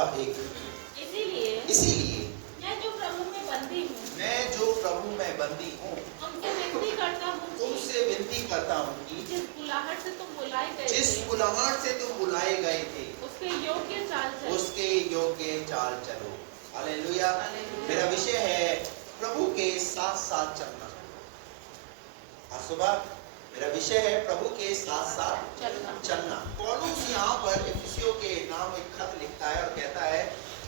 14 1। इसीलिए मैं जो प्रभु में बंदी हूँ, तुमसे विनती करता हूँ कि जिस बुलाहट से तुम बुलाए गए थे उसके योग्य चाल चलो। हालेलुया। मेरा विषय है प्रभु के साथ साथ चलना। आज सुबह मेरा विषय है प्रभु के साथ साथ चलना। पौलुस यहाँ पर इफिसियों के नाम एक खत लिखता है और कहता है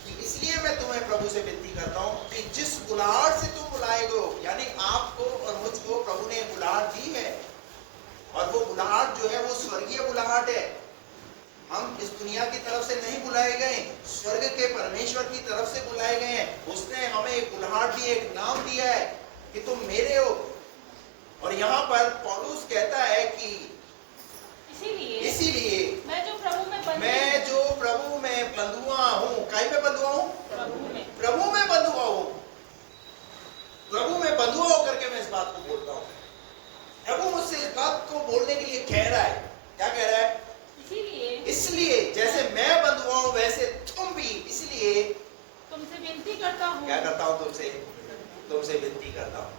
कि इसलिए मैं तुम्हें प्रभु से विनती करता हूँ कि जिस बुलाहट से तुम बुलाए गए हो, यानी आपको और मुझको प्रभु ने बुलाहट दी है, और वो बुलाहट जो है वो स्वर्गीय बुलाहट है। हम इस दुनिया की तरफ से नहीं बुलाए गए, स्वर्ग के परमेश्वर की तरफ से बुलाए गए हैं। उसने हमें एक बुलाहट दी, एक नाम दिया है कि तुम मेरे हो। और यहाँ पर पौलुस कहता है कि इसीलिए मैं जो प्रभु में बंधुआ हूँ। काय में बंधुआ हूँ? प्रभु में बंधुआ हूँ। प्रभु में बंधुआ होकर के मैं इस बात को बोलता हूँ। प्रभु मुझसे इस बात को बोलने के लिए कह रहा है। क्या कह रहा है? इसलिए जैसे मैं बंधुआ हूँ वैसे तुम भी। इसलिए तुमसे विनती करता हूँ। क्या करता हूँ? तुमसे विनती करता हूँ।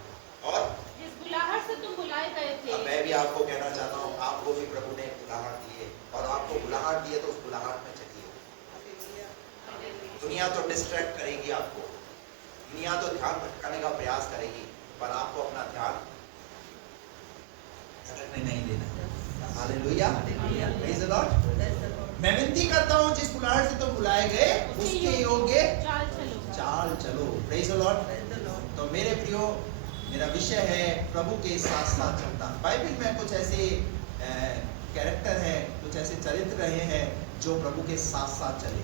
और जिस बुलाहट से तुम बुलाए गए थे, मैं भी आपको कहना चाहता हूँ, आपको भी प्रभु ने बुलाहट दी है, और आपको बुलाहट दी है तो उस बुलाहट में चलिए। दुनिया तो डिस्ट्रैक्ट करेगी आपको, दुनिया तो ध्यान भटकाने का प्रयास करेगी, पर आपको अपना ध्यान भटकने नहीं देना। Hallelujah, praise the Lord. मैं विनती करता हूँ जिस बुलाहट से तुम बुलाए गए उसके योग्य चाल चलो। Praise the Lord. तो मेरे प्रियो, मेरा विषय है प्रभु के साथ साथ चलता। बाइबल में कुछ ऐसे कैरेक्टर हैं, कुछ ऐसे चरित्र रहे हैं जो प्रभु के साथ साथ चले,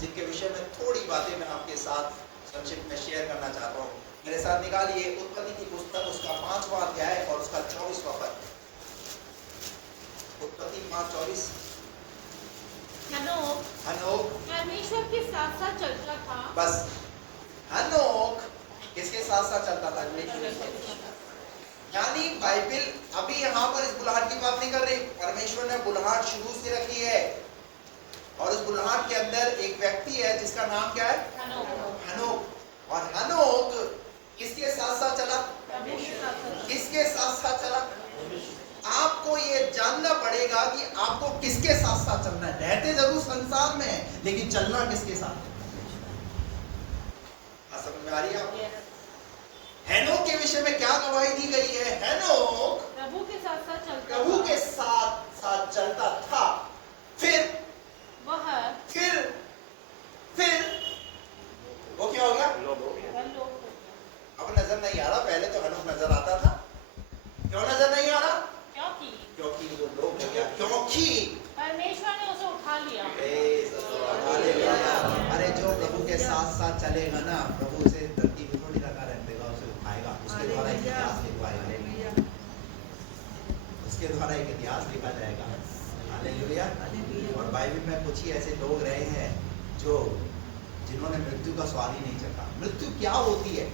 जिनके विषय में थोड़ी बातें मैं आपके साथ संक्षिप्त में शेयर करना चाहता हूँ। मेरे साथ निकालिए उत्पत्ति की पुस्तक, उसका 5वां अध्याय और उसका 24वां पद। उत्पत्ति 5:24। हनोक परमेश्वर के साथ साथ चलता था। बस, हनोक किसके साथ साथ चलता था? यानी बाइबल अभी यहाँ पर इस बुलाहट की बात नहीं कर रही। परमेश्वर ने बुलाहट शुरू से रखी है, और उस बुलाहट के अंदर एक व्यक्ति है जिसका नाम क्या है? हनोक। और हनोक किसके साथ साथ चला? किसके साथ साथ चला? आपको ये जानना पड़ेगा कि आपको किसके साथ साथ चलना है। रहते जरूर संसार में है, लेकिन चलना किसके साथ? समझ में आ रही है आपको? हेनोक के विषय में क्या गवाही दी गई है? हेनोक प्रभु के साथ साथ चलता था। फिर वो क्या हो गया? अब नजर नहीं आ रहा। पहले तो हेनोक नजर आता था। क्यों नजर नहीं आ रहा? क्योंकि वो लोग हो गया, क्योंकि परमेश्वर ने उसे उठा लिया। अरे जो प्रभु के साथ साथ चलेगा ना, प्रभु उसे धरती पे थोड़ी रखा रहने देगा, उसे उठाएगा। उसके द्वारा एक इतिहास लिखवाएगा, उसके द्वारा एक इतिहास लिखा जाएगा। हालेलुया। और बाइबल में कुछ ही ऐसे लोग रहे हैं जिन्होंने मृत्यु का स्वाद ही नहीं चखा। मृत्यु क्या होती है,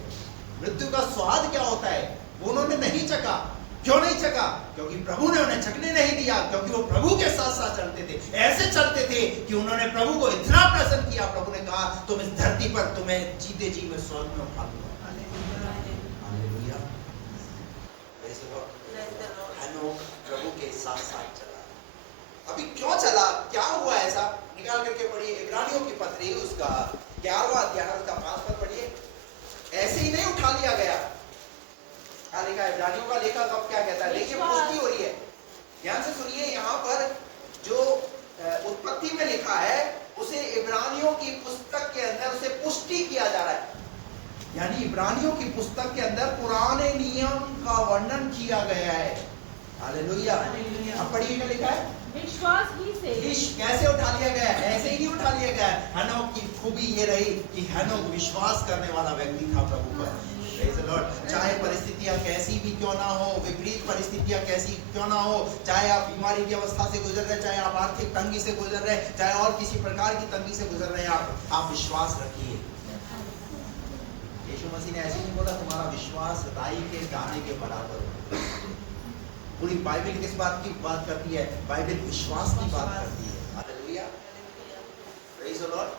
मृत्यु का स्वाद क्या होता है, वो उन्होंने नहीं चखा। क्यों नहीं चखा? क्योंकि प्रभु ने उन्हें चखने नहीं दिया। क्योंकि वो प्रभु के साथ साथ चलते थे, ऐसे चलते थे कि उन्होंने प्रभु को इतना प्रसन्न किया। प्रभु ने कहा तुम इस धरती पर तुम्हें जीते जी में स्वर्ग में उठा दूंगा। हालेलुया। हनोक प्रभु के साथ साथ चला। अभी क्यों चला? क्या हुआ ऐसा? निकाल करके पढ़िए इब्रानियों की पत्री, उसका 11वां अध्याय, उसका 5 पद पढ़िए। ऐसे ही नहीं उठा लिया गया। क्या लिखा है? इब्रानियों का लेखक अब क्या कहता है? देखिए पुष्टि हो रही है। ध्यान से सुनिए। यहाँ पर जो उत्पत्ति में लिखा है उसे इब्रानियों की पुस्तक के अंदर उसे पुष्टि किया जा रहा है। यानी इब्रानियों की पुस्तक के अंदर पुराने नियम का वर्णन किया गया है। हालेलुया। अब पढ़िए क्या लिखा है? विश्वास ही से कैसे उठा लिया गया? ऐसे ही नहीं उठा लिया गया। हनोक की खूबी ये रही कि हनोक विश्वास करने वाला व्यक्ति था प्रभु पर। चाहे परिस्थितियां कैसी भी क्यों ना हो, विपरीत परिस्थितियां कैसी क्यों ना हो, चाहे आप बीमारी की अवस्था से गुजर रहे, चाहे आप आर्थिक तंगी से गुजर रहे, चाहे और किसी प्रकार की तंगी से गुजर रहे, आप विश्वास रखिए। यीशु मसीह ने ऐसे नहीं बोला तुम्हारा विश्वास राई के दाने के बराबर हो। पूरी बाइबल किस बात की बात करती है? बाइबल विश्वास की बात करती है। Hallelujah, praise the Lord.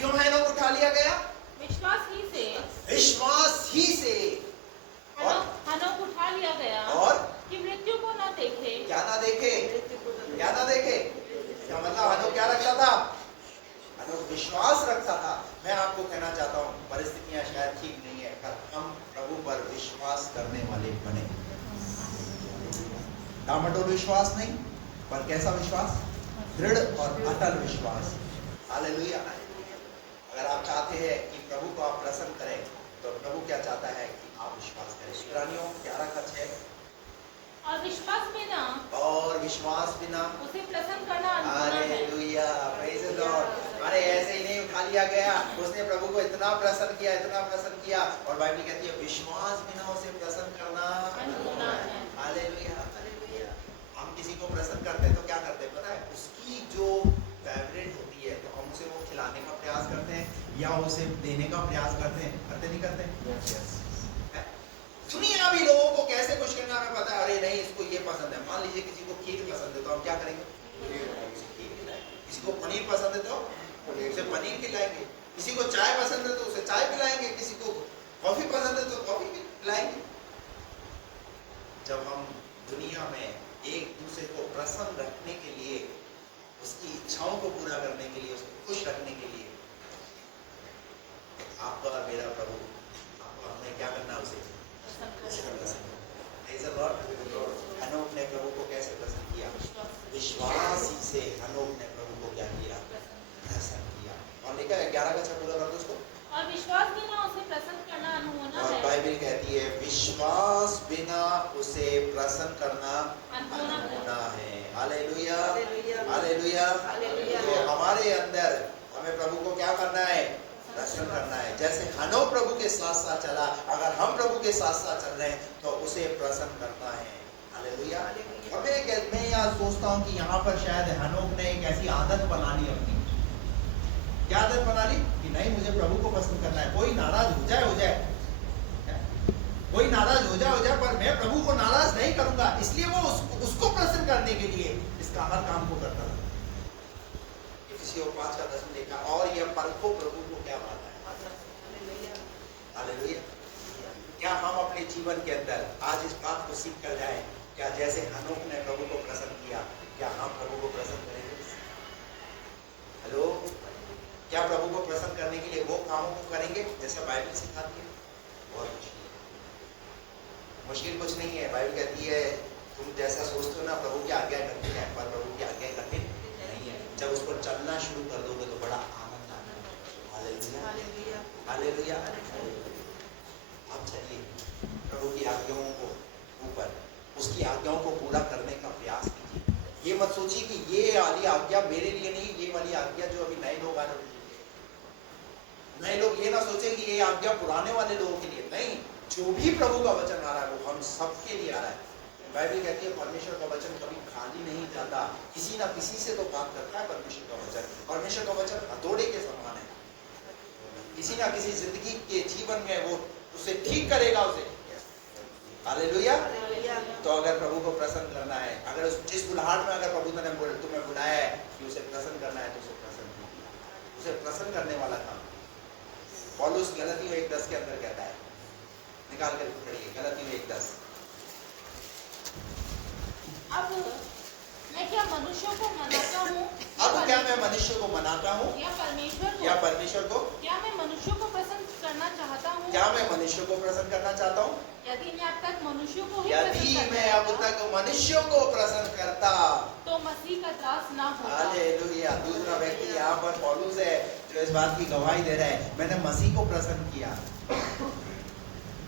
क्यों हैनोक उठा लिया गया? विश्वास ही से विश्वास ही से। और हनोक उठा लिया गया और कि मृत्यु को न देखे। क्या ना देखे? क्या ना देखे? क्या मतलब हनोक क्या रखता था? हनोक विश्वास रखता था। मैं आपको कहना चाहता हूँ, परिस्थितियां शायद ठीक नहीं है, पर हम प्रभु पर विश्वास करने वाले बने। डामाडोल विश्वास नहीं, पर कैसा विश्वास? दृढ़ और अटल विश्वास। हालेलुया। अगर आप चाहते हैं कि प्रभु को आप प्रसन्न करें, तो प्रभु क्या चाहता है कि आप विश्वास करें। इब्रानियों 11:6। और विश्वास बिना और विश्वास बिना उसे प्रसन्न करना अनहोना है। Hallelujah, praise the Lord. अरे ऐसे ही नहीं उठा लिया गया, उसने प्रभु को इतना प्रसन्न किया, इतना प्रसन्न किया, और बाइबल कहती है विश्वास बिना उसे प्रसन्न करना अनहोना है। हालेलुया। हम किसी को प्रसन्न करते हैं तो क्या करते हैं पता है? उसकी जो फेवरेट होती है तो हम उसे वो खिलाने का प्रयास करते हैं या उसे देने का प्रयास करते हैं, करते नहीं करते? दुनिया भी लोगों को कैसे खुश करना हमें पता है। अरे नहीं, इसको ये पसंद है। मान लीजिए किसी को खीर पसंद है तो हम क्या करेंगे? खीर खिलाएंगे। किसी को पनीर पसंद है तो उसे पनीर खिलाएंगे। किसी को चाय पसंद है तो उसे चाय पिलाएंगे। किसी को कॉफी पसंद है तो कॉफी पिलाएंगे। जब हम दुनिया में एक दूसरे को प्रसन्न रखने के लिए, उसकी इच्छाओं को पूरा करने के लिए, उसको खुश रखने के लिए, आपका और मेरा प्रभु, आपको हमें क्या करना है? उसे हनोक ने प्रभु को कैसे प्रसन्न किया? विश्वास ही से हनोक ने प्रभु को क्या किया? प्रसन्न किया। और लिखा है 11 पूरा कर दो उसको। और विश्वास बिना उसे प्रसन्न करना अनहोना और है। बाइबल कहती है विश्वास बिना उसे प्रसन्न करना अनहोना है। Hallelujah, hallelujah. तो हमारे अंदर हमें प्रभु को क्या करना है? प्रसन्न करना है। जैसे हनोक प्रभु के साथ साथ चला, अगर हम प्रभु के साथ साथ चल रहे हैं तो उसे प्रसन्न करना है। हालेलुया। और मैं यहाँ सोचता हूँ कि यहाँ पर शायद हनोक ने एक ऐसी आदत बना ली अपनी। क्या आदत बना ली? कि नहीं, मुझे प्रभु को पसंद करना है। कोई नाराज हो जाए, कोई नाराज हो जाए, पर मैं प्रभु को नाराज नहीं करूंगा। इसलिए वो उसको प्रसन्न करने के लिए इसका हर काम को करता था। किसी और 5:10 देखा, और यह पल को प्रभु को क्या माना है? हालेलुया। क्या हम अपने जीवन के अंदर आज इस बात को सीख कर जाए? क्या जैसे हनोक ने प्रभु को प्रसन्न किया, क्या हम प्रभु को प्रसन्न करेंगे? हेलो, क्या प्रभु को प्रसन्न करने के लिए वो कामों को करेंगे जैसे बाइबल सिखाती है? बहुत मुश्किल कुछ नहीं है। बाइबल कहती है तुम जैसा सोचते हो ना, प्रभु की आज्ञा करते हैं, पर प्रभु की आज्ञा करते नहीं है। जब उस पर चलना शुरू कर दोगे तो बड़ा आनंद आता है। Hallelujah, hallelujah. आप चलिए प्रभु की आज्ञाओं को ऊपर, उसकी आज्ञाओं को पूरा करने का प्रयास कीजिए। ये मत सोचिए कि ये वाली आज्ञा मेरे लिए नहीं, ये वाली आज्ञा जो अभी नए लोग आ रहे हैं, नए लोग ये ना सोचे कि ये आज्ञा पुराने वाले लोगों के लिए नहीं। जो भी प्रभु का वचन आ रहा है वो हम सबके लिए आ रहा है। बाइबल कहती है परमेश्वर का वचन कभी खाली नहीं जाता, किसी ना किसी से तो बात करता है परमेश्वर का वचन। परमेश्वर का वचन हथौड़े के समान है, किसी ना किसी जिंदगी के जीवन में वो उसे ठीक करेगा उसे। हालेलुया। तो अगर प्रभु को प्रसन्न करना है, अगर जिस बुलाहट में अगर प्रभु ने तुम्हें बुलाया है कि उसे प्रसन्न करना है, तो उसे प्रसन्न कीजिए। उसे प्रसन्न करने वाला काम पौलुस गलतियों 1:10 के अंदर कहता है, निकाल कर पढ़िए गलतियों 1:10। अब मैं क्या मनुष्यों को मनाता हूँ? अब क्या मैं मनुष्य को मनाता हूँ या परमेश्वर को? या परमेश्वर को? क्या मैं मनुष्यों को प्रसन्न करना चाहता हूँ? क्या मैं मनुष्य को प्रसन्न करना चाहता हूँ? यदि मैं अब तक मनुष्यों को ही यदि प्रसन्न मैं करता अब तक मनुष्यों को प्रसन्न करता तो मसीह का दास ना होता। हालेलुया। दूसरा व्यक्ति यहाँ पर पौलुस है जो इस बात की गवाही दे रहा है, मैंने मसीह को प्रसन्न किया,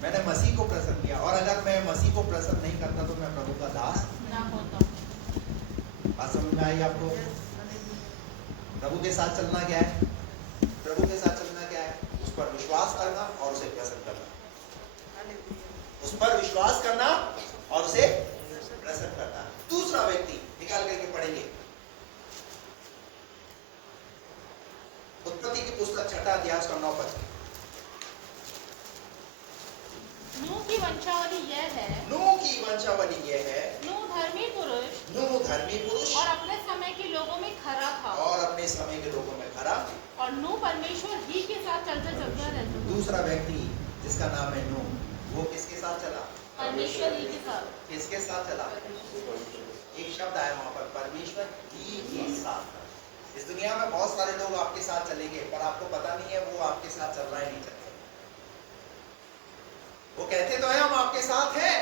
मैंने मसीह को प्रसन्न किया। और अगर मैं मसीह को प्रसन्न नहीं करता तो मैं प्रभु का दास ना होता। बात समझ में आई आपको? प्रभु के साथ चलना क्या है? प्रभु के साथ चलना क्या है? उस पर विश्वास करना और उसे प्रसन्न करना। उस पर विश्वास करना और उसे प्रसन्न करना। दूसरा व्यक्ति निकाल करके पढ़ेंगे, उत्पत्ति की पुस्तक 6 अध्याय 9 पद। नूह की वंशावली यह है, नूह की वंशावली यह है, नूह धर्मी पुरुष नूह धर्मी पुरुष और अपने समय के लोगों में खरा था और अपने समय के लोगों में खरा और नूह परमेश्वर ही के साथ चलता चलता रहता था। दूसरा व्यक्ति जिसका नाम है नूह, वो किसके साथ चला? परमेश्वर ही के साथ। किसके साथ चला? एक शब्द आया वहां पर, परमेश्वर ही के साथ। इस दुनिया में बहुत सारे लोग आपके साथ चलेंगे, पर आपको पता नहीं है वो आपके साथ चल रहा है नहीं चल रहा। वो कहते तो है हम आपके साथ हैं,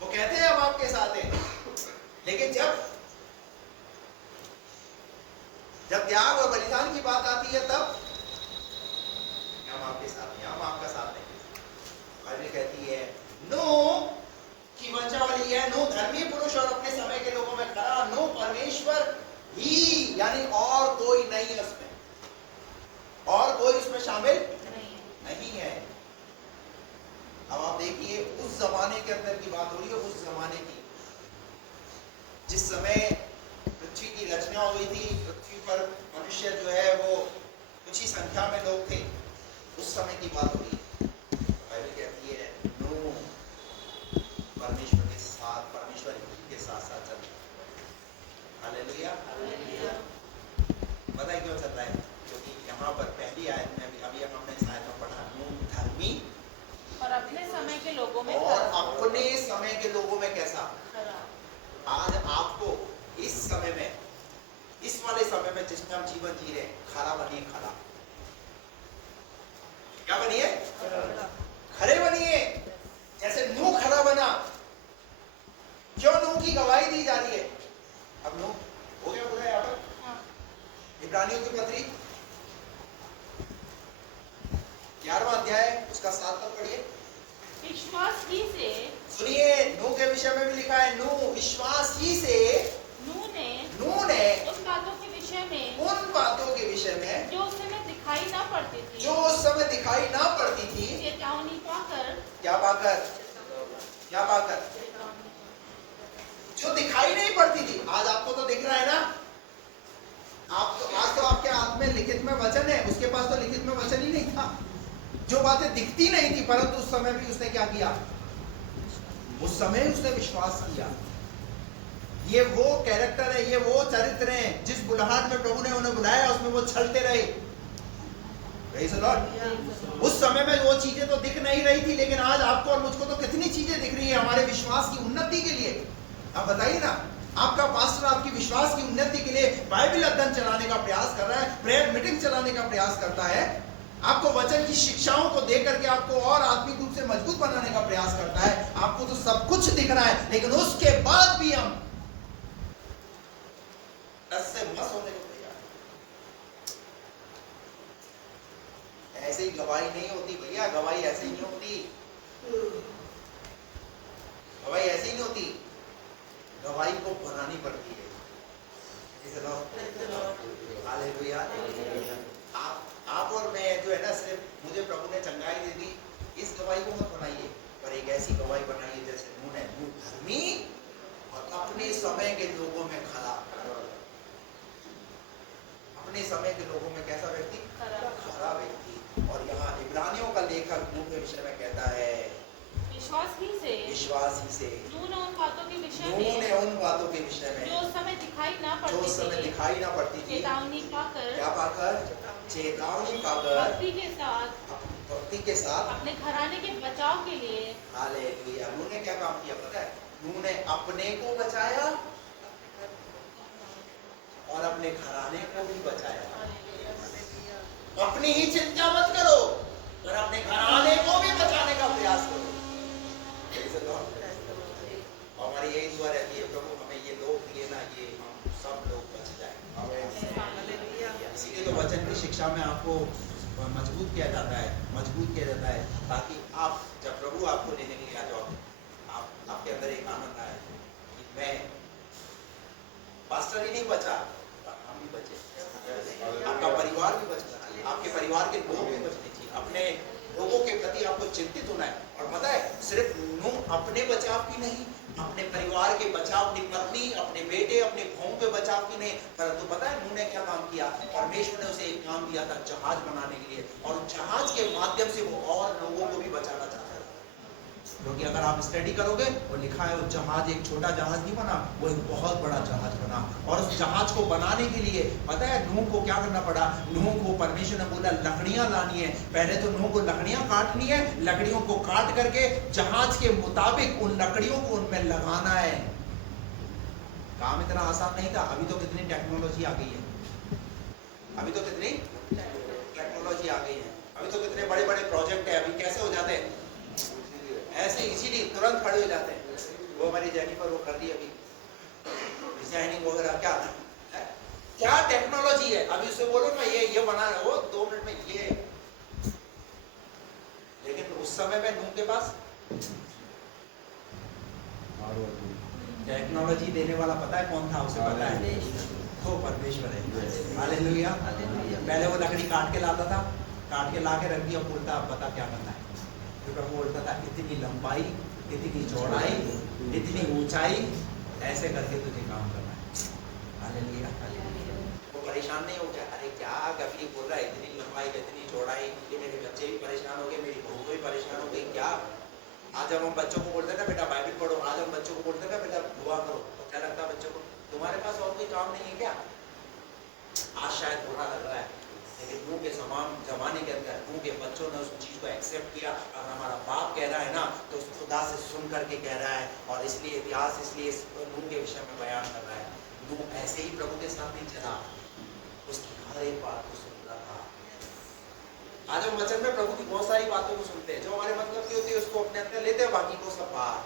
वो कहते हैं हम आपके साथ हैं, लेकिन जब त्याग और बलिदान की बात आती है तब हम आपके साथ हैं, हम आपका साथ नहीं। बाइबल कहती है नूह की वंशावली है, नूह धर्मी पुरुष और अपने समय के लोगों में खड़ा, नूह परमेश्वर ही, यानी और कोई नहीं है उसमें, और कोई उसमें शामिल नहीं है। अब आप देखिए उस जमाने के अंदर की बात हो रही है, उस जमाने की जिस समय पृथ्वी की रचना हुई थी, पृथ्वी पर मनुष्य जो है वो कुछ ही संख्या में लोग थे, उस समय की बात हो रही है। बाइबल कहती है नूह परमेश्वर के साथ, परमेश्वर के साथ साथ चल रहा है। हालेलुया। पता है क्यों चल रहा है? क्योंकि यहाँ पर पहली आयत में अभी हमने इस आयत में पढ़ा, नूह धर्मी और अपने समय के लोगों में और अपने समय के लोगों में कैसा? खरा। आज आपको इस समय में, इस वाले समय में जिसमें हम जीवन जी रहे हैं, खरा बनिए, खरा। क्या बनिए? खरे बनिए, जैसे नूह खरा बना। क्यों नूह की गवाही दी जा रही है? अब नूह हो गया पूरा यहाँ पर। इब्रानियों की पत्री 11वां अध्याय उसका 7 पद पढ़िए। विश्वास ही से, सुनिए, नूह के विषय में भी लिखा है, नूह विश्वास ही से, नूह ने उन बातों के विषय में, उन बातों के विषय में जो उस समय दिखाई ना पड़ती थी, जो उस समय दिखाई ना पड़ती थी, चेतावनी पाकर, क्या पाकर? क्या पाकर? जो दिखाई नहीं पड़ती थी। आज आपको तो दिख रहा है ना, आप तो आज तो आपके हाथ में लिखित में वचन है, उसके पास तो लिखित में वचन ही नहीं था। जो बातें दिखती नहीं थी, परंतु उस समय भी उसने क्या किया? उस समय उसने विश्वास किया। ये वो कैरेक्टर है, ये वो चरित्र है जिस बुलाहट में प्रभु ने उन्हें बुलाया, उसमें वो चलते रहे। Praise the Lord। उस समय में वो चीजें तो दिख नहीं रही थी, लेकिन आज आपको और मुझको तो कितनी चीजें दिख रही है हमारे विश्वास की उन्नति के लिए। आप बताइए ना, आपका पास्टर आपकी विश्वास की उन्नति के लिए बाइबल अध्ययन चलाने का प्रयास कर रहा है, प्रेयर मीटिंग चलाने का प्रयास करता है, आपको वचन की शिक्षाओं को दे करके आपको और आत्मिक रूप से मजबूत बनाने का प्रयास करता है। आपको तो सब कुछ दिख रहा है, लेकिन उसके बाद भी हम से मस होने को तैयार। ऐसे ही गवाही नहीं होती भैया, गवाही ऐसे ही नहीं होती, गवाही ऐसे ही नहीं होती, गवाही को बनानी पड़ती है। हालेलुया। आप और मैं जो है ना, सिर्फ मुझे प्रभु ने चंगाई दे दी, इस गवाही को मत बनाइए, पर एक ऐसी गवाही बनाइए जैसे नूह ने, नूह धर्मी और अपने समय के लोगों में खरा। अपने समय के लोगों में कैसा व्यक्ति? खरा व्यक्ति। और यहाँ इब्रानियों का लेखक नूह के विषय में कहता है, विश्वास ही से, नूह ने उन बातों के विषय में, जो उस समय दिखाई ना पड़ती थी, चेतावनी पाकर, क्या पाकर? चेतावनी पाकर, भक्ति के साथ अपने घराने के बचाव के लिए। हालेलुया। नूह ने क्या काम किया पता है? नूह ने अपने को बचाया और अपने घराने को भी बचाया। अपनी ही चिंता मत करो, पर अपने घराने को भी बचाने का प्रयास करो। हमारी यही दुआ रहती है, प्रभु हमें ये लोग दिए ना, ये हम सब लोग बच जाए। इसीलिए तो वचन की शिक्षा में आपको मजबूत किया जाता है, ताकि आप जब प्रभु आपको लेने के लिए आ जाओ, आपके अंदर एक आनंद आए कि मैं पास्टर ही नहीं बचा, हम भी बचे, आपका परिवार भी बचना चाहिए, आपके परिवार के लोग भी बचने चाहिए, अपने लोगों के प्रति आपको चिंतित होना है। और पता है, सिर्फ नूह अपने बचाव की नहीं, अपने परिवार के बचाव, अपनी पत्नी, अपने बेटे, अपने भाइयों के बचाव की नहीं, परंतु पता है नूह ने क्या काम किया? परमेश्वर ने उसे एक काम दिया था, जहाज बनाने के लिए, और जहाज के माध्यम से वो और लोगों को भी बचाना चाहता था। क्योंकि अगर आप स्टडी करोगे और लिखा है वो जहाज एक छोटा जहाज नहीं बना, वो एक बहुत बड़ा जहाज बना। और उस जहाज को बनाने के लिए पता है नूह को क्या करना पड़ा? नूह को परमेश्वर ने बोला लकड़ियां लानी है। पहले तो नूह को लकड़ियां काटनी है, लकड़ियों को काट करके जहाज के मुताबिक उन लकड़ियों को उनमें लगाना है। काम इतना आसान नहीं था। अभी तो कितनी टेक्नोलॉजी आ गई है, अभी तो कितनी टेक्नोलॉजी आ गई है, अभी तो कितने बड़े बड़े प्रोजेक्ट है। अभी कैसे हो जाते हैं? ऐसे इजीली तुरंत खड़े हो जाते हैं। वो हमारी जेनिफर वो कर रही है अभी डिजाइनिंग वगैरह, क्या है? क्या टेक्नोलॉजी है। अभी उससे बोलो ना ये बना रहा, वो 2 मिनट में ये। लेकिन उस समय में नूह के पास टेक्नोलॉजी देने वाला पता है कौन था? उसे पता है, वो परमेश्वर है। हालेलुया। पहले वो लकड़ी काट के लाता था, काट के ला के रख दिया, बोलता अब बता क्या करना है। फिर प्रभु बोलता था इतनी लंबाई, इतनी चौड़ाई, इतनी ऊंचाई, ऐसे करके तुझे काम करना है। हालेलुया। वो परेशान नहीं हो गया, अरे क्या गफी बोल रहा है, इतनी लंबाई, इतनी चौड़ाई, ये मेरे बच्चे भी परेशान हो गए, मेरी बहू भी परेशान हो गई। क्या आज हम बच्चों को बोलते हैं ना बेटा बाइबल पढ़ो, आज हम बच्चों को बोलते हैं ना बेटा दुआ करो, तो क्या लगता है बच्चों को? तुम्हारे पास और कोई काम नहीं है क्या? आज शायद बुरा लग रहा है, लेकिन नूह के जमाने के अंदर नूह के बच्चों ने उस चीज को एक्सेप्ट किया। और हमारा बाप कह रहा है ना, तो उस खुदा से सुन करके कह रहा है, और इसलिए इतिहास इसलिए नूह के विषय में बयान कर रहा है। नूह ऐसे ही प्रभु के साथ नहीं चला, उसकी हर एक बात को सुनता था। आज हम वचन में प्रभु की बहुत सारी बातों को सुनते हैं, जो हमारे मतलब की होती है उसको अपने अंदर लेते हैं, बाकी को सब बाहर।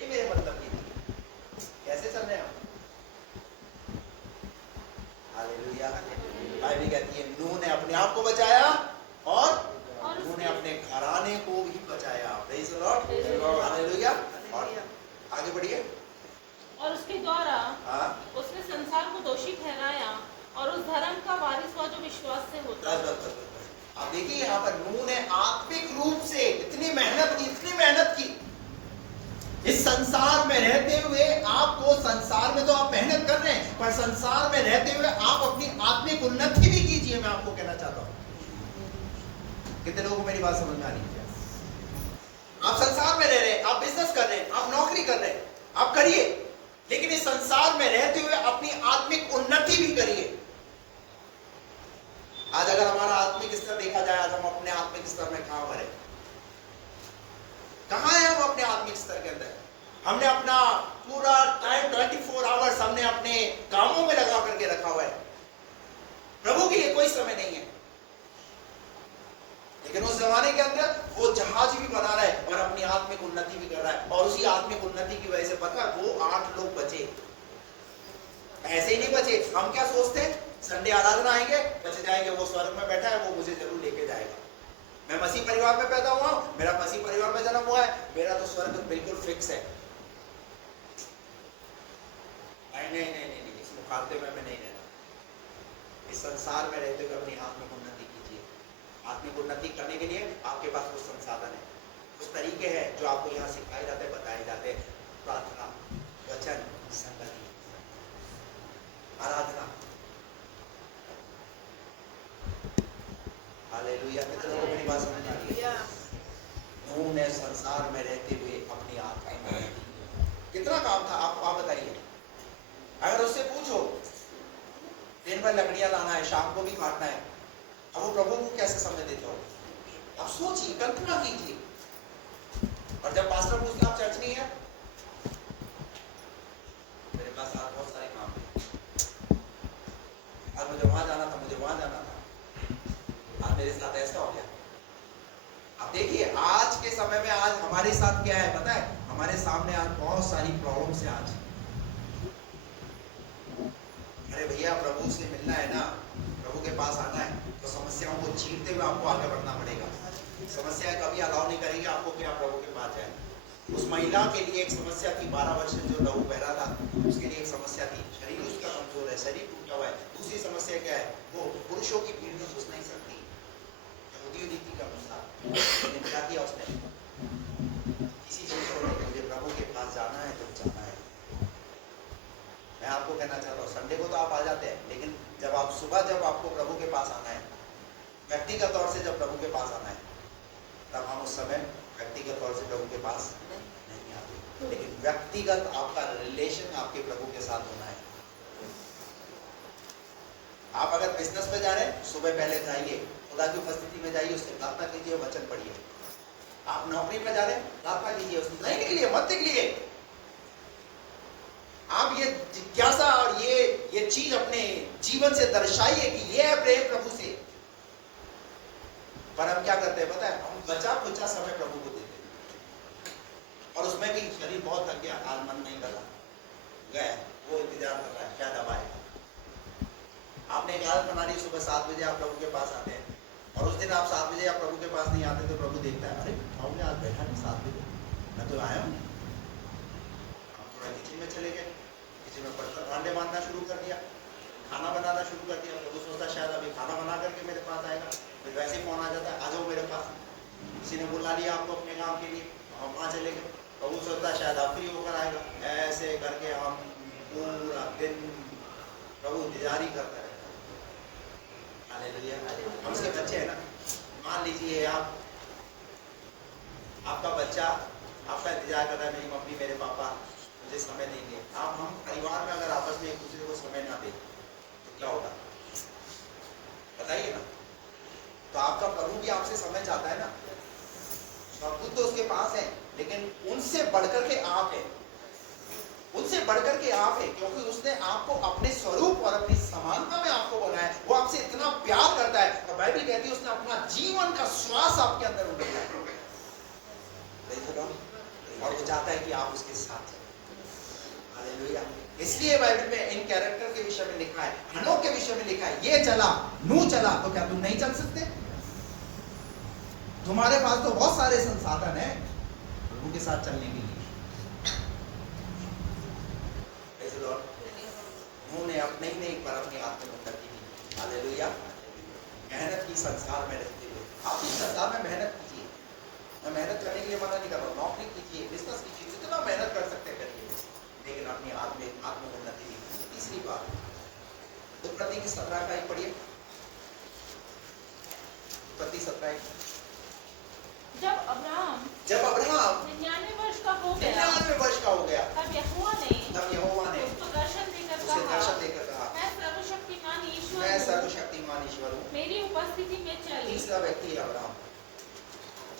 ये मेरे मतलब की नहीं। कैसे चल रहे हैं हम? हालेलुया। बाइबल कहती है नूह ने अपने आप को बचाया और नूह ने अपने घराने को भी बचाया। Praise the Lord. हालेलुया। और आगे बढ़िए। और उसके द्वारा हाँ, उसने संसार को दोषी ठहराया और उस धर्म का वारिस हुआ जो विश्वास से होता है। आप देखिए यहाँ पर नूह ने आत्मिक रूप से इतनी मेहनत की, इतनी मेहनत की। इस संसार में रहते हुए आपको, संसार में तो आप मेहनत कर रहे हैं, पर संसार में रहते हुए आप अपनी आत्मिक उन्नति भी कीजिए। मैं आपको कहना चाहता हूं। कितने लोगों को मेरी बात समझ में आ रही है? आप संसार में रह रहे हैं, आप बिजनेस कर रहे हैं, आप नौकरी कर रहे हैं, आप करिए, लेकिन इस संसार में रहते हुए अपनी आत्मिक उन्नति भी करिए। आज अगर हमारा आत्मिक स्तर देखा जाए, आज हम अपने आत्मिक स्तर में कहां पर है? कहां है हम अपने आत्मिक स्तर के अंदर? हमने अपना पूरा टाइम 24 आवर्स हमने अपने कामों में लगा करके रखा हुआ है। प्रभु के लिए कोई समय नहीं है। लेकिन उस जमाने के अंदर वो जहाज भी बना रहा है और अपनी आत्मिक उन्नति भी कर रहा है। और उसी आत्मिक उन्नति की वजह से पता है वो 8 लोग बचे। ऐसे ही नहीं बचे। हम क्या सोचते हैं, संडे आराधना आएंगे, बच जाएंगे, वो स्वर्ग में बैठा है, वो मुझे जरूर लेके जाएगा। मैं मसीह परिवार में पैदा हुआ हूं, मेरा मसीह परिवार में जन्म हुआ है, मेरा तो स्वर्ग बिल्कुल फिक्स है। नहीं, इस मुकाबले में मैं नहीं रहना। इस संसार में रहते हुए अपनी आत्मिक उन्नति कीजिए। आत्मिक उन्नति करने के लिए आपके पास वो संसाधन है, कुछ तरीके हैं जो आपको यहाँ सिखाए जाते, बताए जाते। प्रार्थना, वचन, संगति, आराधना। हालेलुया। कितने लोगों को मेरी बात समझ आ रही है? नूह ने संसार में रहते हुए अपनी आत्मिक उन्नति, कितना काम था आप बताइए। अगर उससे पूछो दिन भर लकड़ियां लाना है, शाम को भी काटना है, अब वो प्रभु को कैसे समय देते हो? आप सोचिए, कल्पना कीजिए। और जब पास्टर पूछते आप चर्च नहीं है, मेरे पास आज बहुत सारे काम है, आज मुझे वहां जाना था, मुझे वहां जाना था, आज मेरे साथ ऐसा हो गया। अब देखिए आज के समय में आज हमारे साथ क्या है पता है? हमारे सामने आज बहुत सारी प्रॉब्लम्स है। आज अरे भैया प्रभु से मिलना है ना, प्रभु के पास आना है, तो समस्याओं को चीरते हुए आपको आगे बढ़ना पड़ेगा। समस्याएं कभी अलाउ नहीं करेंगे आपको कि आप प्रभु के पास जाए। उस महिला के लिए एक समस्या थी, 12 वर्ष से जो लहू बह रहा था, उसके लिए एक समस्या थी, शरीर उसका कमजोर है, शरीर टूटा हुआ है। दूसरी समस्या क्या है? वो पुरुषों की भीड़ में घुस नहीं सकती, यहूदी रीति का अनुसार। क्या किया उसने? किसी चीज को लेकर मुझे प्रभु के पास जाना है तो जाना है। मैं आपको कहना चाहता हूँ, संडे को तो आप आ जाते हैं, लेकिन जब आप सुबह, जब आपको प्रभु के पास आना है, व्यक्तिगत तौर से जब प्रभु के पास आना है, तब हम हम उस समय व्यक्तिगत तौर से प्रभु के पास नहीं आते, लेकिन व्यक्तिगत आपका रिलेशन आपके प्रभु के साथ होना है। आप अगर बिजनेस पे जा रहे हैं, सुबह पहले जाइए, खुदा की उपस्थिति में जाइए, उससे प्रार्थना कीजिए, वचन पढ़िए। आप नौकरी पे जा रहे हैं, प्रार्थना कीजिए, उसमें नहीं निकलिए, मत निकलिए। आप ये जिज्ञासा और ये चीज अपने जीवन से दर्शाइए कि ये है प्रेम प्रभु से। पर हम क्या करते हैं पता है, हम बचा खुचा समय प्रभु को देते हैं, और उसमें भी शरीर बहुत थक गया, आज मन नहीं कर रहा, गए वो इंतजार कर रहा है क्या दबाए। आपने एक आदत बना ली, सुबह 7 बजे आप प्रभु के पास आते हैं, और उस दिन आप 7 बजे आप प्रभु के पास नहीं आते तो प्रभु देखता है, अरे आपने आज बैठा नहीं 7 बजे, मैं तो आया हूँ। आप थोड़ा किचन में चले गए, किचन में बर्तन भांडे मारना शुरू कर दिया, खाना बनाना शुरू कर दिया। प्रभु सोचता शायद अभी खाना बना करके मेरे पास आएगा, फिर वैसे फोन आ जाता है, आ जाओ मेरे पास, किसी ने बुला लिया आपको अपने काम के लिए, हम वहाँ चले गए। प्रभु सोचता शायद आप फ्री होकर आएगा। ऐसे करके हम पूरा दिन प्रभु इंतजार ही करता है। हालेलुया। हम उसके बच्चे हैं ना, मान लीजिए आपका बच्चा आपका इंतजार कर रहा है, मेरी मम्मी मेरे पापा मुझे समय देंगे। हम परिवार में अगर आपस में एक दूसरे को समय ना दें तो क्या होगा बताइए ना। तो आपका प्रभु भी आपसे समय चाहता है ना, सब कुछ तो उसके पास है, लेकिन उनसे बढ़कर के आप है, उनसे बढ़कर के आप है, क्योंकि उसने आपको अपने स्वरूप और अपनी समानता में आपको बनाया है। वो आपसे इतना प्यार करता है, और बाइबल कहती है उसने अपना जीवन का श्वास आपके अंदर उड़ाया है, और वो चाहता है कि आप उसके साथ हैं। हालेलुया। इसलिए बाइबल में इन कैरेक्टर के विषय में लिखा है, हनोक के विषय में लिखा है, ये चला नूह चला, तो क्या तुम नहीं चल सकते? तुम्हारे पास तो बहुत सारे संसाधन हैं प्रभु के साथ चलने के लिए। उन्होंने अपने ही नहीं पर अपने आत्म में उन्नति की। हालेलुया। मेहनत की संसार में रहते हुए, आप इस संसार में मेहनत कीजिए, मैं मेहनत करने के लिए मना नहीं कर रहा हूँ, नौकरी कीजिए, बिजनेस कीजिए, जितना मेहनत कर सकते करिए, लेकिन अपनी आत्म उन्नति कीजिए। तीसरी बात, उत्पत्ति की 17 का ही पढ़िए, उत्पत्ति 17। जब अब्राहम 99 वर्ष का हो गया, तब यहोवा ने उसको दर्शन देकर कहा, मैं सर्वशक्तिमान ईश्वर हूँ, मेरी उपस्थिति में चल। तीसरा व्यक्ति है अब्राहम,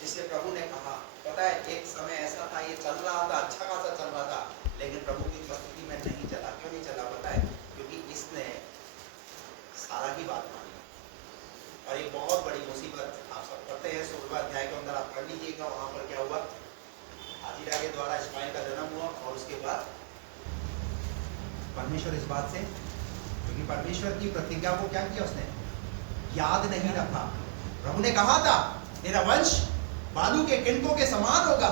जिसे प्रभु ने कहा, पता है एक समय ऐसा था, ये चल रहा था, अच्छा खासा चल रहा था, लेकिन प्रभु की उपस्थिति में नहीं चला। क्यों नहीं चला पता है? क्योंकि इसने सारा की बात मानी, और एक बहुत बड़ी मुसीबत आप सब पढ़ते हैं 16वां अध्याय के अंदर, आप पढ़ लीजिएगा, वहां पर क्या हुआ। हाजिरा के द्वारा इस्माइल का जन्म हुआ, और उसके बाद परमेश्वर इस बात से, क्योंकि परमेश्वर की प्रतिज्ञा को क्या किया उसने, याद नहीं रखा। प्रभु ने कहा था तेरा वंश बालू के किनकों के समान होगा।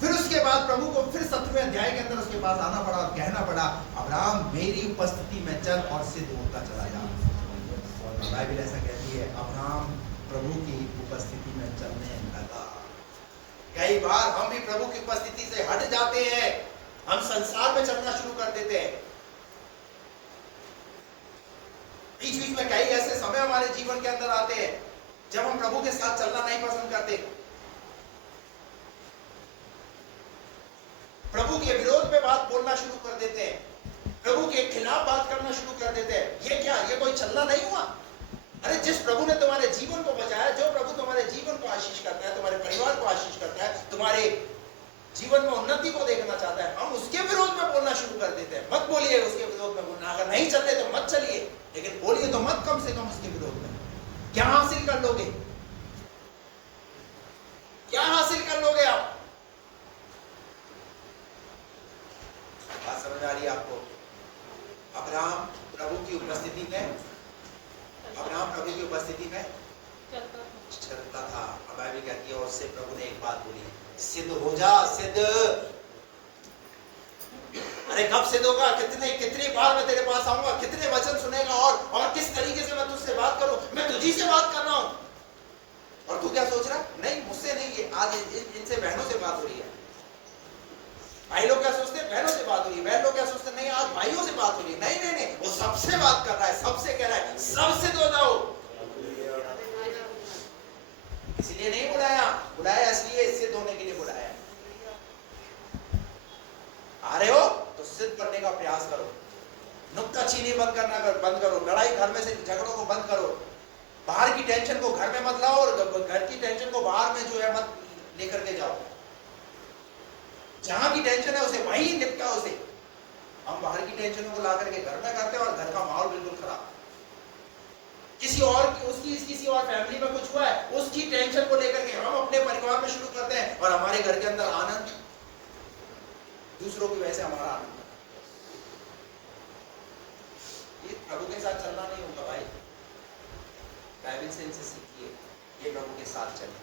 फिर उसके बाद प्रभु को फिर 17वें अध्याय के अंदर उसके पास आना पड़ा और कहना पड़ा, अब्राहम मेरी उपस्थिति में चल और सिद्ध होता चला जा। और बाइबल ऐसा कहती है, अब्राहम प्रभु की उपस्थिति में चलने लगा। कई बार हम भी प्रभु की उपस्थिति से हट जाते हैं, हम संसार में चलना शुरू कर देते हैं। बीच बीच में कई ऐसे समय हमारे जीवन के अंदर आते हैं जब हम प्रभु के साथ चलना नहीं पसंद करते, प्रभु के विरोध में बात बोलना शुरू कर देते हैं, प्रभु के खिलाफ बात करना शुरू कर देते हैं। ये क्या, ये कोई चलना नहीं हुआ? अरे जिस प्रभु ने तुम्हारे जीवन को बचाया, जो प्रभु तुम्हारे जीवन को आशीष करता है, तुम्हारे परिवार को आशीष करता है, तुम्हारे जीवन में उन्नति को देखना चाहता है, हम उसके विरोध में बोलना शुरू कर देते हैं। मत बोलिए उसके विरोध में बोलना, अगर नहीं चल रहे तो मत चलिए, लेकिन बोलिए तो मत कम से कम उसके विरोध में। क्या हासिल कर लोगे? क्या हासिल कर लोगे आप? बात समझ आ रही है आपको? अब्राहम प्रभु की उपस्थिति में चलता था। बाइबल कहती है, और उससे प्रभु ने एक बात बोली, सिद्ध हो जा, सिद्ध। अरे कब सिद्ध होगा? कितनी बार मैं तेरे पास आऊंगा, कितने वचन सुनेगा, और किस तरीके से मैं तुझसे बात करूं? मैं तुझी से बात कर रहा हूं, और तू क्या सोच रहा? नहीं मुझसे नहीं, ये आज इनसे बहनों से बात हो रही है। भाई लोग क्या सोचते हैं? बहनों से बात हो रही है। बहन लोग क्या सोचते हैं? नहीं आज भाइयों से बात हो रही है। नहीं, वो सबसे बात कर रहा है, सबसे कह रहा है, सबसे दो जाओ। इसलिए इसलिए नहीं बुलाया, बुलाया इसलिए सिद्ध होने के लिए बुलाया। आ रहे हो तो सिद्ध करने का प्रयास करो, नुक्ताचीनी बंद करो, लड़ाई घर में से झगड़ों को बंद करो, बाहर की टेंशन को घर में मत लाओ और घर की टेंशन को बाहर में जो है मत लेकर के जाओ। जहां की टेंशन है उसे वहीं निपटा उसे। हम बाहर की टेंशनों को ला करके घर में करते हैं और घर का माहौल बिल्कुल खराब। किसी और फैमिली में कुछ हुआ है, उसकी टेंशन को लेकर के हम अपने परिवार में शुरू करते हैं और हमारे घर के अंदर आनंद, दूसरों की वजह से हमारा आनंद। ये प्रभु के साथ चलना नहीं होगा भाई। बाइबल से इनसे सीखिए, ये प्रभु के साथ चले।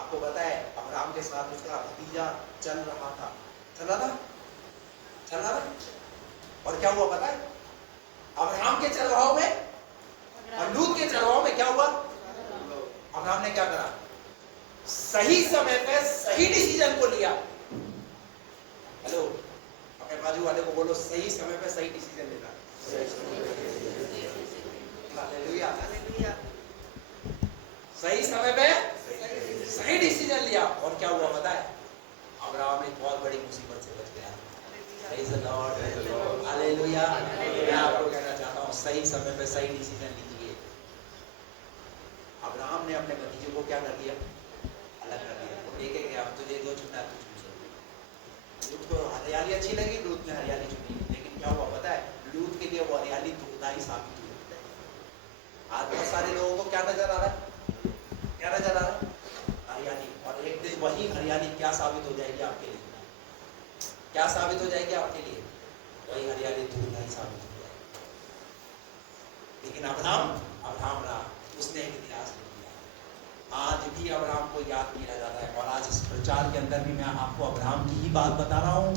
आपको पता है अब्राहम के साथ उसका भतीजा चल रहा था, चला था और क्या हुआ पता है? अब्राहम के चलवाओ में और लूत के चलवाओ में क्या हुआ? अब्राहम ने क्या करा? सही समय पे सही डिसीजन को लिया। हेलो, अपने बाजू वाले को बोलो, सही समय पे सही डिसीजन लेना। हालेलुया, सही समय पे सही डिसीजन लिया और क्या हुआ पता है? अब्राहम एक बहुत बड़ी मुसीबत से बच गया। Praise the Lord, hallelujah. मैं आपको कहना चाहता हूँ, सही समय पे सही डिसीजन लीजिए। अब्राहम ने अपने भतीजे को क्या कर दिया? अलग कर दिया। वो लेके गया, तुझे जो चुनना है तू चुन। लूत को हरियाली अच्छी लगी, लूत ने हरियाली चुनी, लेकिन क्या हुआ पता है? लूत के लिए वो हरियाली दुखदाई साबित हुई। आज बहुत सारे लोगों को क्या नजर आ रहा है? क्या नजर आ रहा है? हरियाली। और एक दिन वही हरियाली क्या साबित हो जाएगी आपके लिए? क्या साबित हो जाएगी आपके लिए? वही हरियाली दुखदाई साबित हो जाएगी। लेकिन अब्राहम रहा, उसने एक इतिहास लिख दिया। आज भी अब्राहम को याद किया जाता है और आज इस प्रचार के अंदर भी मैं आपको अब्राहम की ही बात बता रहा हूँ।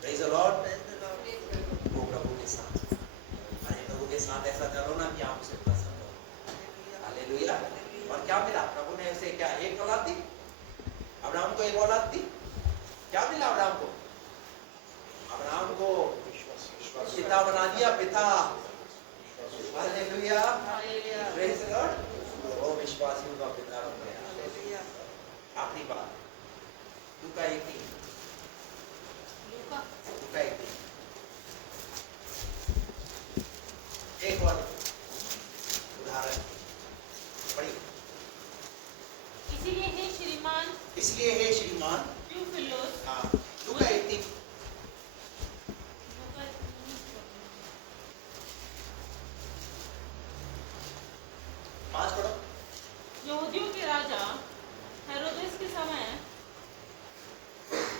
Praise the Lord. वो प्रभु के साथ, प्रभु के साथ ऐसा चलो ना कि आप उसे पसंद हो। हालेलुया। और क्या मिला? प्रभु ने उसे क्या एक औलाद दी? अब्राहम को एक औलाद दी। क्या मिला अब्राहम को? अब्राहम को पिता बना दिया, पिता। Hallelujah, praise the Lord. वो विश्वासियों का पिता बन गया। आखिरी बात, लूका 1:3। एक और उदाहरण पढ़िए। इसलिए हे श्रीमान थियोफिलुस, हाँ, लूका 1:3। 5 पढ़ो। यहूदियों के राजा हेरोदेस के समय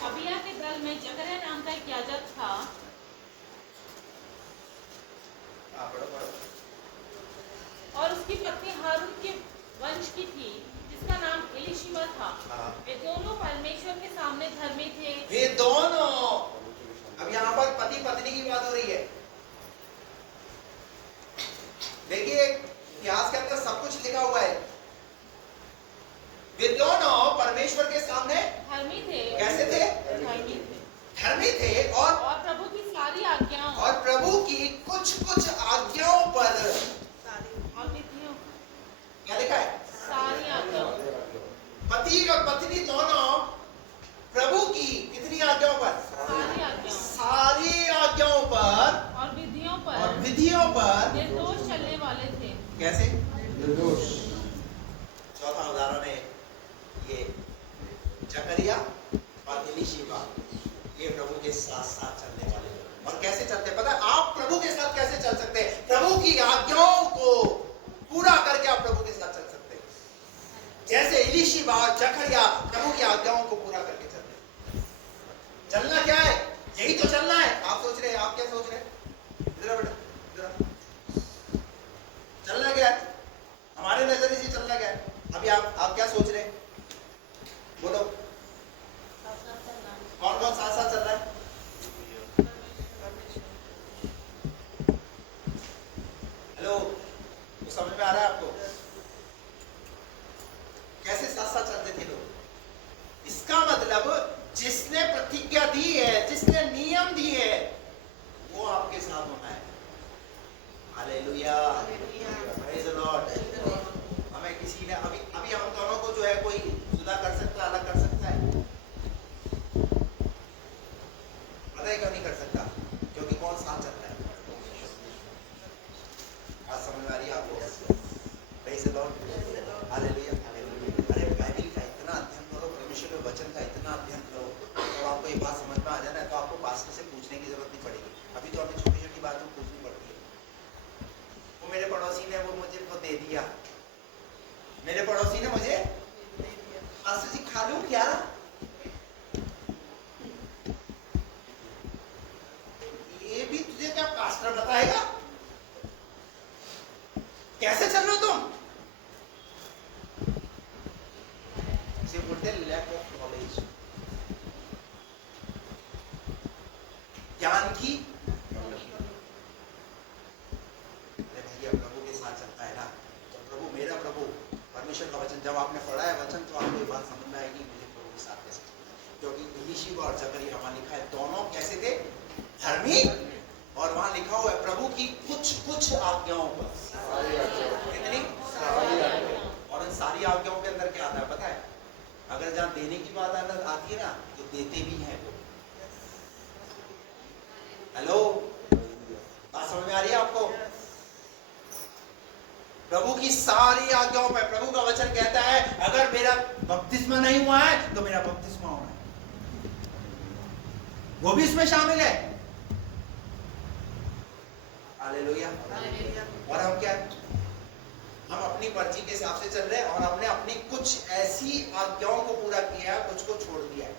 अबिया के दल में जकरिया नाम का एक याजक था। हाँ, पढ़ो। और उसकी पत्नी हारून के वंश की थी, जिसका नाम एलीशिबा था। हाँ। वे दोनों परमेश्वर के सामने धर्मी थे। वे दोनों, अब यहाँ पर पति पत्नी की बात हो रही है। देखिए इतिहास के अंदर सब कुछ लिखा हुआ है। वे दोनों परमेश्वर के सामने धर्मी थे। कैसे थे? धर्मी थे और प्रभु की सारी आज्ञाओं और प्रभु की कुछ आज्ञाओं पर, और विधियों, क्या लिखा है? सारी आज्ञाओं। पति और पत्नी दोनों प्रभु की कितनी आज्ञाओं पर? सारी आज्ञाओं पर और विधियों पर निर्दोष चलने वाले थे। कैसे? निर्दोष। चौथा उदाहरण है ये जकरिया और एलीशिबा, ये प्रभु के साथ साथ चलने वाले लोग। और कैसे चलते हैं पता है? आप प्रभु के साथ कैसे चल सकते हैं? प्रभु की आज्ञाओं को पूरा करके आप प्रभु के साथ चल सकते हैं। जैसे एलीशिबा और जकरिया प्रभु की आज्ञाओं को पूरा करके चलते हैं। चलना क्या है? यही तो चलना है। आप सोच रहे हैं, आप क्या सोच रहे हैं? इधर बेटा, इधर। चलना क्या है? हमारे नजरिए से चलना क्या है? अभी आप क्या सोच रहे हैं? बोलो, कौन कौन साथ साथ चल रहा है? हेलो, तो समझ में आ रहा है आपको? कैसे साथ साथ चलते थे लोग? इसका मतलब जिसने प्रतिज्ञा दी है, जिसने नियम दिए है, वो आपके साथ होना है। Hallelujah, praise the Lord. हमें किसी ने अभी ज्ञान की भैया प्रभु के साथ चलता है ना, तो प्रभु मेरा प्रभु परमेश्वर का वचन जब आपने पढ़ा है वचन, तो आपको ये बात समझ में आएगी मुझे प्रभु के साथ कैसे चलना है। क्योंकि इलीशिबा और जकरिया वहां लिखा है दोनों कैसे थे, धर्मी, और वहां लिखा हुआ है प्रभु की कुछ कुछ आज्ञाओं पर, कितनी, और इन सारी आज्ञाओं के अंदर क्या आता है पता है, अगर जहां देने की बात आती है ना, तो देते भी हैं वो। हेलो, बात समझ में आ रही है आपको? प्रभु की सारी आज्ञाओं पर प्रभु का वचन कहता है अगर मेरा बपतिस्मा नहीं हुआ है तो मेरा बपतिस्मा होना है, वो भी इसमें शामिल है। हालेलुया। और हम क्या, हम अपनी मर्जी के हिसाब से चल रहे हैं और हमने अपनी कुछ ऐसी आज्ञाओं को पूरा किया है, कुछ को छोड़ दिया है,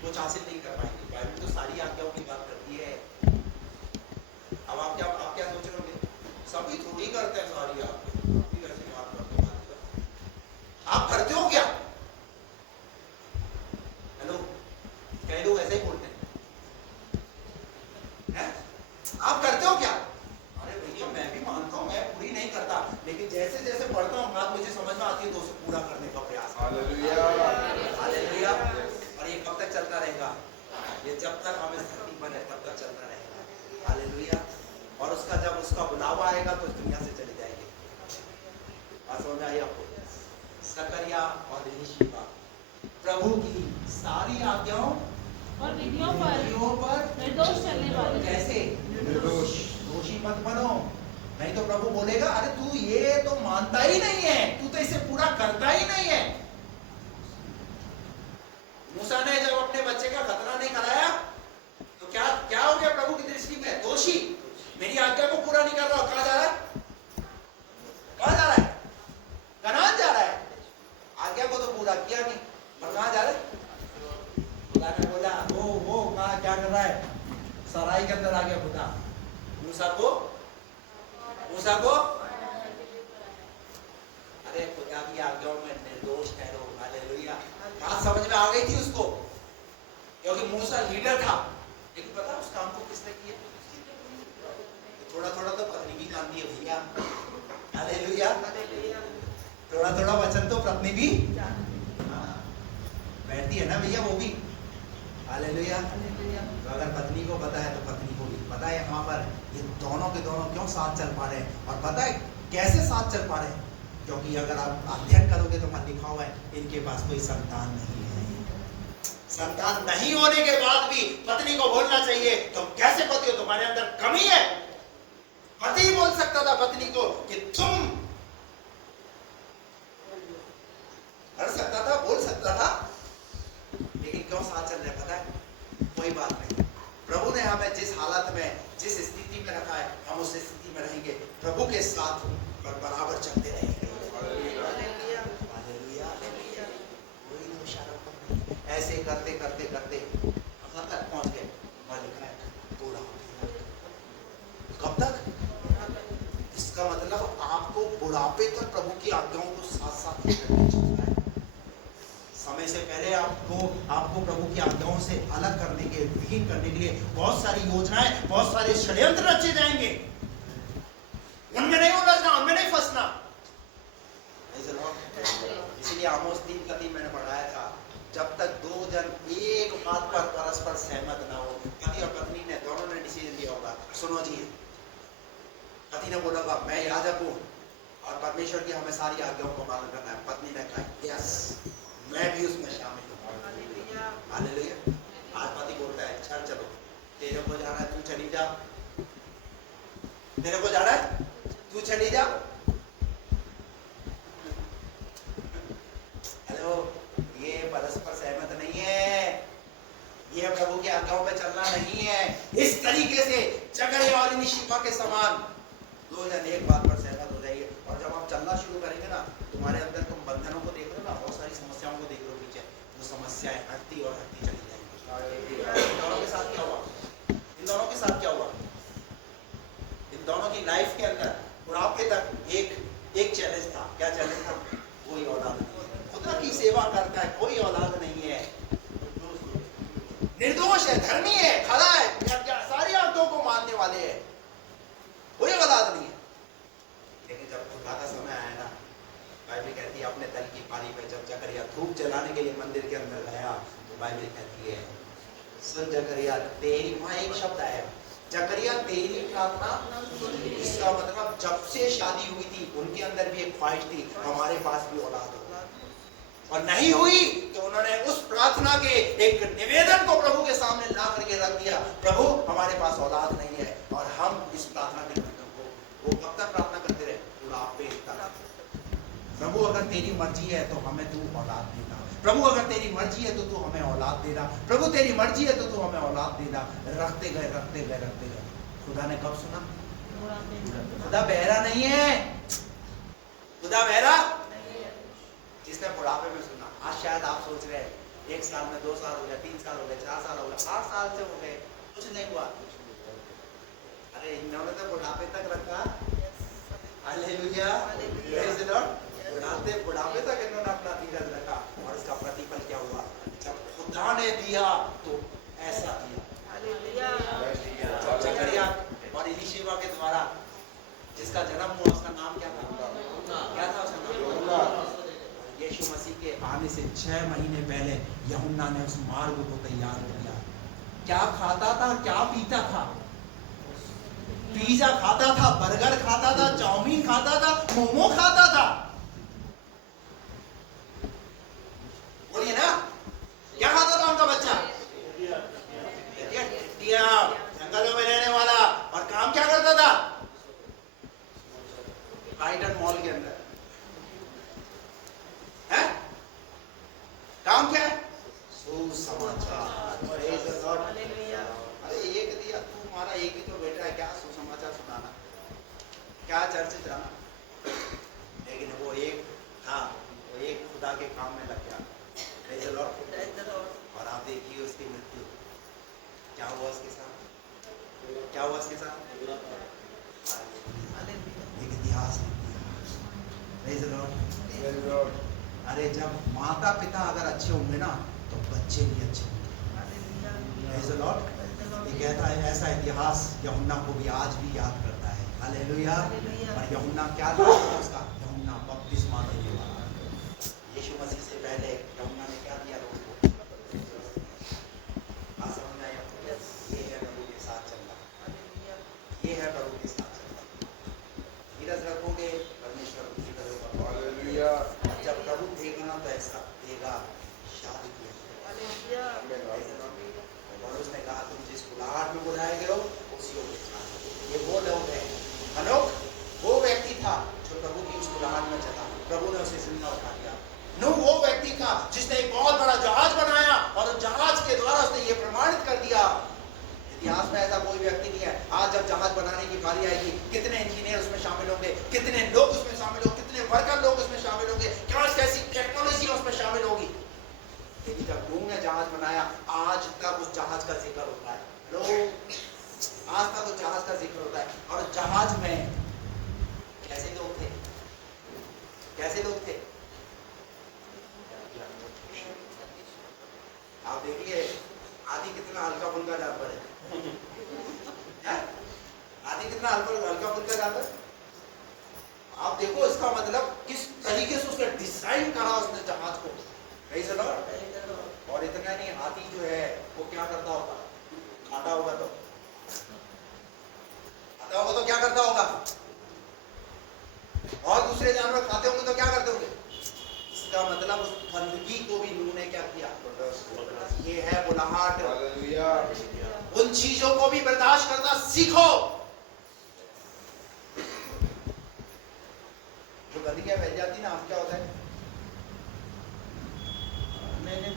कुछ हासिल नहीं कर पाएंगे। बाइबल तो सारी आज्ञाओं की बात करती है। अब आप क्या सोच रहे होंगे, सभी थोड़ी करते हैं सारी आज्ञा, कैसे बात करते हो, आप करते हो क्या? हेलो, कई लोग ऐसे ही बोलते हैं, आप करते हो क्या? अरे भैया मैं भी मानता हूँ मैं पूरी नहीं करता, लेकिन जैसे जैसे पढ़ता हूँ बात मुझे समझ में आती है तो उसे पूरा करने का प्रयास। Hallelujah, hallelujah. और ये कब तक चलता रहेगा? ये जब तक हम इस धरती पर है तब तक चलता रहेगा। हालेलुया। और उसका जब उसका बुलावा आएगा तो दुनिया से चले जाएंगे। बात समझ में आई आपको? जकरिया और इलीशिबा प्रभु की सारी आज्ञाओं और विधियों पर निर्दोष चलने वाले। कैसे? निर्दोष। दोषी मत बनो, नहीं तो प्रभु बोलेगा अरे तू ये तो मानता ही नहीं है, तू तो इसे पूरा करता ही नहीं है। मूसा ने जब अपने बच्चे का खतना नहीं कराया तो क्या हो गया प्रभु की दृष्टि में? दोषी। मेरी आज्ञा को पूरा नहीं कर रहा, कहां जा रहा है? कहां जा रहा है? कनान जा रहा है। आज्ञा को तो पूरा किया नहीं, पर कहां जा रहा है? खुदा ने बोला वो कहां क्या कर रहा है? सराय के अंदर आ गया खुदा। मूसा को अरे खुदा की आज्ञाओं में निर्दोष ठहरो। हालेलुया। बात समझ में आ गई थी उसको, क्योंकि मूसा लीडर था, लेकिन पता उस काम को किसने किया? थोड़ा थोड़ा तो पत्नी भी कामती है भैया। हालेलुया। थोड़ा थोड़ा वचन तो पत्नी भी बैठती है ना भैया, वो भी। हालेलुया। तो अगर पत्नी को पता है तो पत्नी को भी पता है। यहाँ पर ये दोनों के दोनों क्यों साथ चल पा रहे हैं, और पता है कैसे साथ चल पा रहे हैं? क्योंकि अगर आप अध्ययन करोगे तो वहां लिखा हुआ है इनके पास कोई संतान नहीं है। संतान नहीं होने के बाद भी पत्नी को बोलना चाहिए तुम कैसे पति हो, तुम्हारे अंदर कमी है। पति बोल सकता था पत्नी को कि तुम, कर सकता था, बोल सकता था, लेकिन क्यों साथ चल रहे पता है? कोई बात नहीं, प्रभु ने हमें जिस हालत में, जिस स्थिति में रखा है, हम उस स्थिति में रहेंगे, प्रभु के साथ बराबर चलते रहेंगे। ऐसे करते करते करते कहां तक पहुंच गए? वहां लिखा है पूरा हो गया। कब तक? इसका मतलब आपको बुढ़ापे तक प्रभु की आज्ञाओं को साथ साथ करना चाहिए। समय से पहले आपको प्रभु की आज्ञाओं से अलग करने के, विहीन करने के लिए बहुत सारी योजनाएं, बहुत सारे षड्यंत्र रचे जाएंगे। उनमें नहीं उलझना, उनमें नहीं फंसना। इसीलिए आमोस 3:3 मैंने पढ़ाया था, जब तक दो जन एक बात पर परस्पर सहमत ना हो, पति और पत्नी ने दोनों ने डिसीजन लिया होगा। सुनो जी, पति ने बोला होगा मैं याजक हूं और परमेश्वर की हमें सारी आज्ञाओं को पालन करना है। पत्नी ने कहा यस, मैं भी उसमें शामिल हूं। हालेलुया। आज पति बोलता है चलो तेरे को जाना है तू चली जा, तेरे को जाना है तू चली जा। हेलो, ये परस्पर सहमत नहीं है, ये प्रभु की आज्ञाओं पे चलना नहीं है। इस तरीके से जकरिया और इलीशिबा के समान दो जन एक बात पर सहमत हो जाइए, और जब आप चलना शुरू करेंगे ना, तुम्हारे अंदर तुम बंधनों को देख रहे हो ना, बहुत सारी समस्याओं को देख रहे हो पीछे, वो समस्याएं हटती और हटती चली जाएंगी। इन दोनों के साथ क्या हुआ? इन दोनों के साथ क्या हुआ? इन दोनों की लाइफ के अंदर बुढ़ापे तक एक चैलेंज था। क्या चैलेंज था? कोई औलाद नहीं है। खुदा की सेवा करता है, कोई औलाद नहीं है। निर्दोष है, धर्मी है, खड़ा है, सारी आदतों को मानने वाले हैं, कोई औलाद नहीं है। लेकिन जब खुदा का समय आया ना, बाइबल कहती है अपने दल की पारी पे जब जकरिया धूप जलाने के लिए मंदिर के अंदर गया, तो बाइबल कहती है सुन जकरिया तेरी, वहां एक शब्द आया, जकरिया तेरी प्रार्थना, इसका मतलब जब से शादी हुई थी उनके अंदर भी एक ख्वाहिश थी हमारे पास भी औलाद हो, और नहीं हुई तो उन्होंने उस प्रार्थना के एक निवेदन को प्रभु के सामने ला करके रख दिया, प्रभु हमारे पास औलाद नहीं है, और हम इस प्रार्थना के निवेदन को वो कब तक प्रार्थना करते रहे, बुढ़ापे तक। प्रभु अगर तेरी मर्जी है तो हमें तू औलाद देना, प्रभु अगर तेरी मर्जी है तो तू हमें औलाद देना, प्रभु तेरी मर्जी है तो तू हमें औलाद देना। रखते गए रखते गए रखते गए, खुदा ने कब सुना? खुदा बहरा नहीं है, खुदा बहरा जिसने बुढ़ापे में सुना। आज शायद आप सोच रहे हैं 1 साल में 2 साल हो गया, 3 साल हो गए, 4 साल हो गए, 8 साल से हो गए, कुछ नहीं हुआ। अरे इन्होंने तो बुढ़ापे तक रखा, हालेलुया, प्रेज़ द लॉर्ड। बुढ़ापे तक इन्होंने अपना धीरज रखा, और इसका प्रतिफल क्या हुआ? जब खुदा ने दिया तो ऐसा दिया, हालेलुया। जकरिया और इलीशिबा के द्वारा जिसका जन्म हुआ उसका नाम क्या था? क्या था उसका नाम? यीशु मसीह के आने से 6 महीने पहले यूहन्ना ने उस मार्ग को तैयार किया। क्या खाता था, क्या पीता था? पिज़्ज़ा खाता था, बर्गर खाता था, चाउमीन खाता था, मोमो खाता था। बोलिए ना, क्या खाता था उनका बच्चा? जंगलों में रहने वाला, और काम क्या करता था? ब्राइटन मॉल के अंदर है, काम क्या है? सुसमाचार। अरे एक दिया तुम्हारा, एक ही तो बेटा है, क्या सुसमाचार सुनाना, क्या चर्चित रहना। लेकिन वो एक था, वो एक खुदा के काम में लग गया, प्रेज़ द लॉर्ड। और आप देखिए उसकी मृत्यु क्या हुआ उसके साथ, क्या हुआ उसके साथ? एक इतिहास लिख दिया, प्रेज़ द लॉर्ड। अरे जब माता पिता अगर अच्छे होंगे ना तो बच्चे भी अच्छे होंगे, प्रेज़ द लॉर्ड। ये कहता है ऐसा इतिहास यूहन्ना को भी आज भी याद करता है, हालेलुया। और यूहन्ना क्या था उसका? यूहन्ना बपतिस्मा देने वाला। यीशु मसीह से पहले यूहन्ना ने क्या दिया लोगों को? समझ में आया? ये है प्रभु के साथ चलना, ये है प्रभु के साथ चलना। धीरज रखोगे परमेश्वर उसी करेगा, हालेलुया। और जब प्रभु देगा ना तो ऐसा देगा, शादी किया, और उसने कहा तुम जिस बुलाहट में बुलाए गए हो उसी को पहचानो। ये वो लोग हैं, हनोक वो व्यक्ति था जो प्रभु की उस बुलाहट में चला, प्रभु ने उसे जिंदा उठा दिया। नूह वो व्यक्ति था जिसने एक बहुत बड़ा जहाज बनाया, और उस जहाज के द्वारा उसने ये प्रमाणित कर दिया। इतिहास में ऐसा कोई व्यक्ति नहीं है। आज जब जहाज बनाने की बारी आएगी, कितने इंजीनियर उसमें शामिल होंगे, कितने लोग उसमें शामिल होंगे, कितने वर्कर लोग उसमें शामिल होंगे, क्या कैसी टेक्नोलॉजी उसमें शामिल होगी। लेकिन जब नूह ने जहाज बनाया, आज तक उस जहाज का जिक्र होता है, आज तक उस जहाज का जिक्र होता है। और जहाज में कैसे लोग थे, कैसे लोग थे? आप देखिए आदि कितना हल्का फुल्का जानवर है, आदि कितना हल्का फुल्का जानवर। आप देखो इसका मतलब किस तरीके से उसने डिजाइन करा उसने जहाज को, प्रेज़ द लॉर्ड। और इतना नहीं, हाथी जो है वो क्या करता होगा? खाता होगा तो क्या करता होगा? और दूसरे जानवर खाते होंगे तो क्या करते होंगे? इसका मतलब उस गंदगी को भी नूह ने क्या किया? ये है बुलाहट, हालेलुया। उन चीजों को भी बर्दाश्त करना सीखो जो गंदगियां फैल जाती ना, हम क्या होता है? नहीं,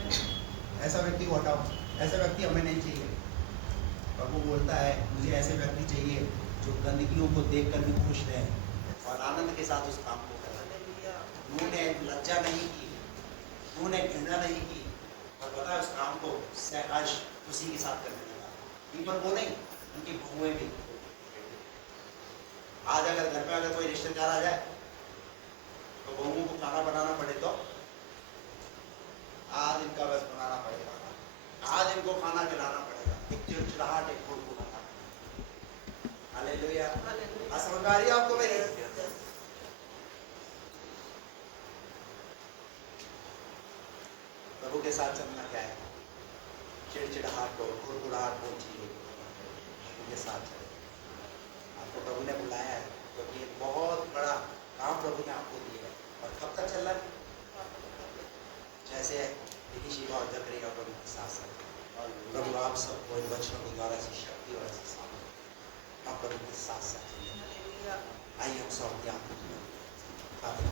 ऐसा व्यक्ति को हटाओ, ऐसा व्यक्ति हमें नहीं चाहिए। प्रभु बोलता है मुझे ऐसे व्यक्ति चाहिए जो गंदगियों को देखकर भी खुश रहे और आनंद के साथ उस काम को करें। नूह ने लज्जा नहीं की, नूह ने घृणा नहीं की, और पता है उस काम को सहर्ष खुशी के साथ करने लगा। केवल वो नहीं, उनकी बहुएं भी। आज अगर घर पे अगर कोई रिश्तेदार आ जाए तो बहुओं को खाना बनाना पड़े तो आज इनका बस बनाना पड़ेगा, आज इनको खाना खिलाना पड़ेगा, एक चिड़चिड़ाहट, एक हुड़हुड़ाहट। हालेलुया। समझ में आ रही है आपको मेरी? प्रभु के साथ चलना क्या है? चिड़चिड़ाहट और हुड़हुड़ाहट वो चीज उनके साथ चले। आपको प्रभु ने बुलाया है क्योंकि एक बहुत बड़ा काम प्रभु ने आपको दिया है। और कब तक चल रहा है? जैसे यहोशू और जकरिया प्रभु के साथ साथ। प्रभु आप सबको इन वचनों के द्वारा ऐसी शक्ति और ऐसी सामर्थ आप प्रभु के साथ साथ चलिए। आइए हम सब